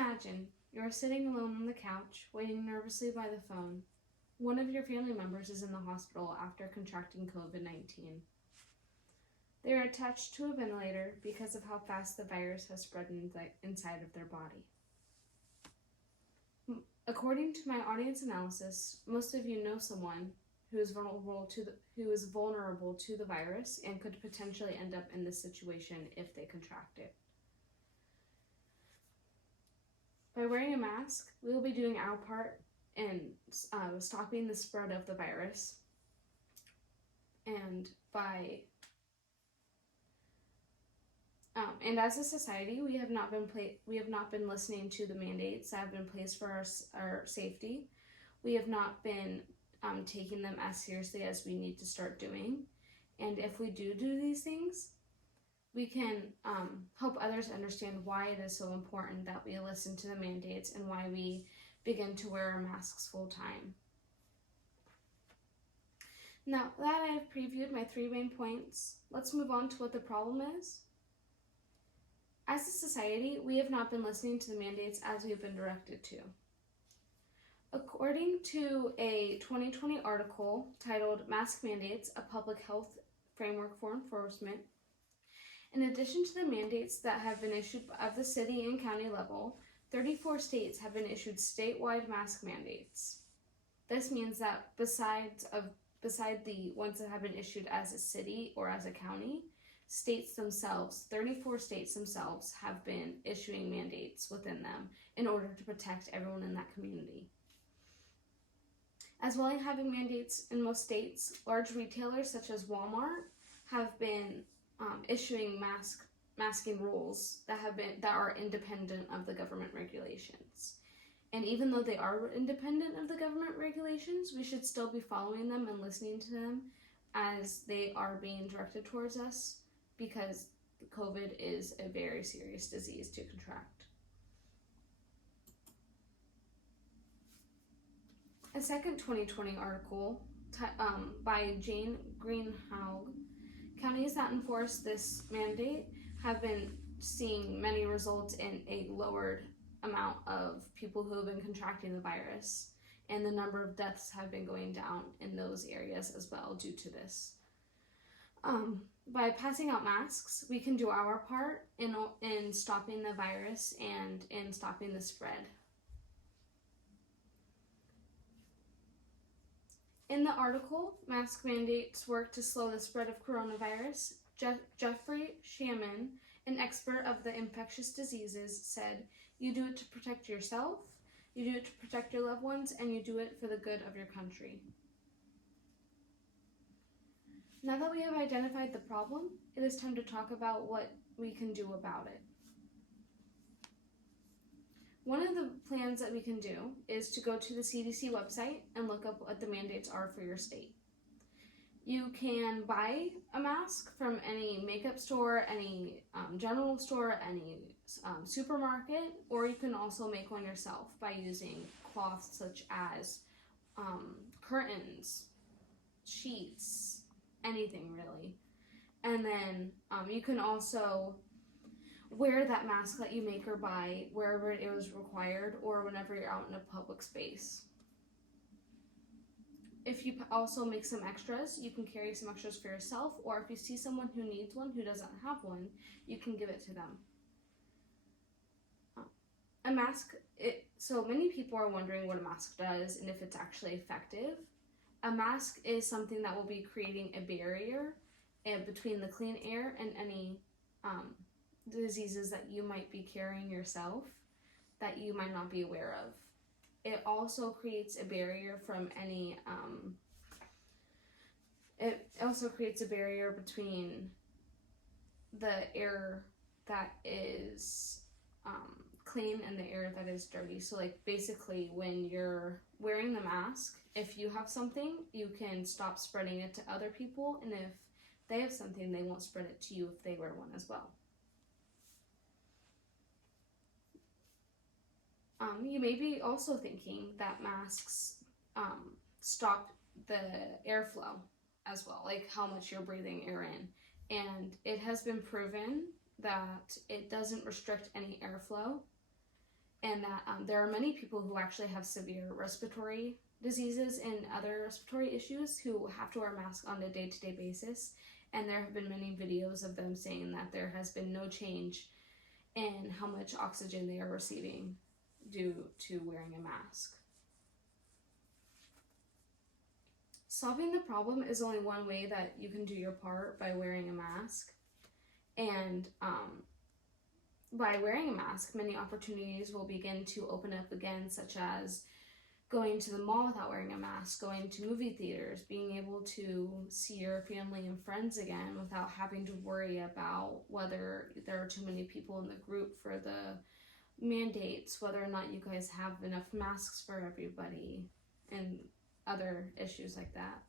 Imagine you're sitting alone on the couch, waiting nervously by the phone. One of your family members is in the hospital after contracting COVID-19. They are attached to a ventilator because of how fast the virus has spread inside of their body. According to my audience analysis, most of you know someone who is vulnerable to the virus and could potentially end up in this situation if they contract it. By wearing a mask, we will be doing our part in stopping the spread of the virus, and as a society, we have not been listening to the mandates that have been placed for our safety. We have not been taking them as seriously as we need to start doing. And if we do these things, we can help others understand why it is so important that we listen to the mandates and why we begin to wear our masks full time. Now that I have previewed my 3 main points, let's move on to what the problem is. As a society, we have not been listening to the mandates as we have been directed to. According to a 2020 article titled Mask Mandates, a Public Health Framework for Enforcement, in addition to the mandates that have been issued at the city and county level, 34 states have been issued statewide mask mandates. This means that beside the ones that have been issued as a city or as a county, 34 states themselves have been issuing mandates within them in order to protect everyone in that community. As well as having mandates in most states, large retailers such as Walmart have been issuing masking rules that are independent of the government regulations. And even though they are independent of the government regulations, we should still be following them and listening to them as they are being directed towards us, because COVID is a very serious disease to contract. A second 2020 article by Jane Greenhalgh, counties that enforce this mandate have been seeing many results in a lowered amount of people who have been contracting the virus, and the number of deaths have been going down in those areas as well due to this. By passing out masks, we can do our part in stopping the virus and in stopping the spread. In the article, Mask Mandates Work to Slow the Spread of Coronavirus, Jeffrey Shaman, an expert of the infectious diseases, said, "You do it to protect yourself, you do it to protect your loved ones, and you do it for the good of your country." Now that we have identified the problem, it is time to talk about what we can do about it. One of the plans that we can do is to go to the CDC website and look up what the mandates are for your state. You can buy a mask from any makeup store, any general store, any supermarket, or you can also make one yourself by using cloths such as curtains, sheets, anything really. And then you can also wear that mask that you make or buy wherever it is required or whenever you're out in a public space. If you also make some extras, you can carry some extras for yourself, or if you see someone who needs one who doesn't have one, you can give it to them. A mask, so many people are wondering what a mask does and if it's actually effective. A mask is something that will be creating a barrier between the clean air and any diseases that you might be carrying yourself that you might not be aware of. It also creates a barrier from any, it also creates a barrier between the air that is clean and the air that is dirty. So like basically when you're wearing the mask, if you have something, you can stop spreading it to other people, and if they have something, they won't spread it to you if they wear one as well. You may be also thinking that masks stop the airflow as well, like how much you're breathing air in. And it has been proven that it doesn't restrict any airflow. and that there are many people who actually have severe respiratory diseases and other respiratory issues who have to wear masks on a day-to-day basis. And there have been many videos of them saying that there has been no change in how much oxygen they are receiving due to wearing a mask. Solving the problem is only one way that you can do your part, by wearing a mask. And by wearing a mask, many opportunities will begin to open up again, such as going to the mall without wearing a mask, going to movie theaters, being able to see your family and friends again without having to worry about whether there are too many people in the group for the mandates, whether or not you guys have enough masks for everybody, and other issues like that.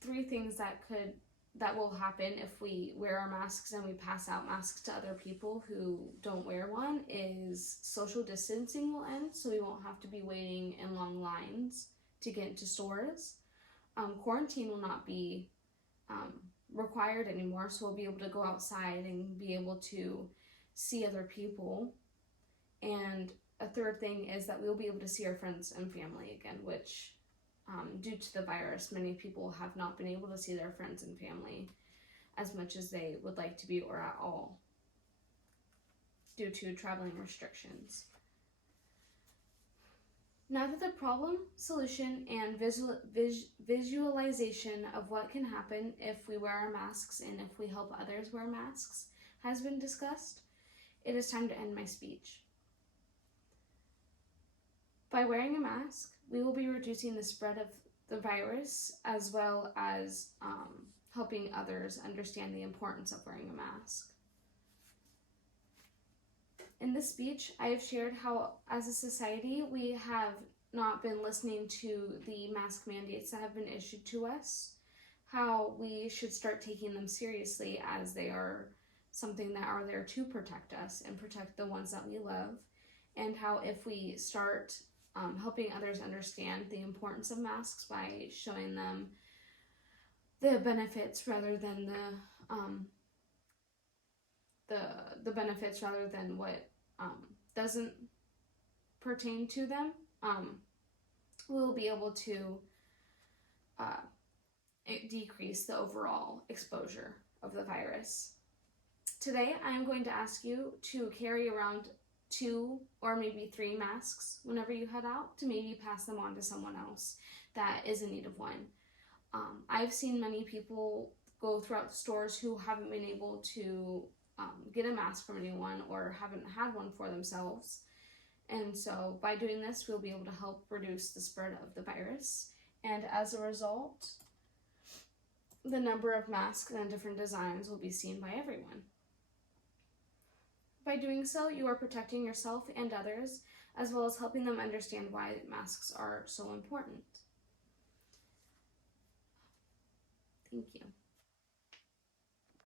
Three things that will happen if we wear our masks and we pass out masks to other people who don't wear one is social distancing will end, so we won't have to be waiting in long lines to get into stores. Quarantine will not be required anymore, so we'll be able to go outside and be able to see other people. And a third thing is that we'll be able to see our friends and family again, which due to the virus, many people have not been able to see their friends and family as much as they would like to be, or at all, due to traveling restrictions. Now that the problem, solution, and visualization of what can happen if we wear our masks and if we help others wear masks has been discussed, it is time to end my speech. By wearing a mask, we will be reducing the spread of the virus, as well as helping others understand the importance of wearing a mask. In this speech, I have shared how, as a society, we have not been listening to the mask mandates that have been issued to us, how we should start taking them seriously, as they are something that are there to protect us and protect the ones that we love, and how if we start helping others understand the importance of masks by showing them the benefits rather than the benefits rather than what doesn't pertain to them, we'll be able to decrease the overall exposure of the virus. Today, I am going to ask you to carry around 2 or maybe 3 masks whenever you head out, to maybe pass them on to someone else that is in need of one. I've seen many people go throughout the stores who haven't been able to get a mask from anyone or haven't had one for themselves. And so by doing this, we'll be able to help reduce the spread of the virus. And as a result, the number of masks and different designs will be seen by everyone. By doing so, you are protecting yourself and others, as well as helping them understand why masks are so important. Thank you.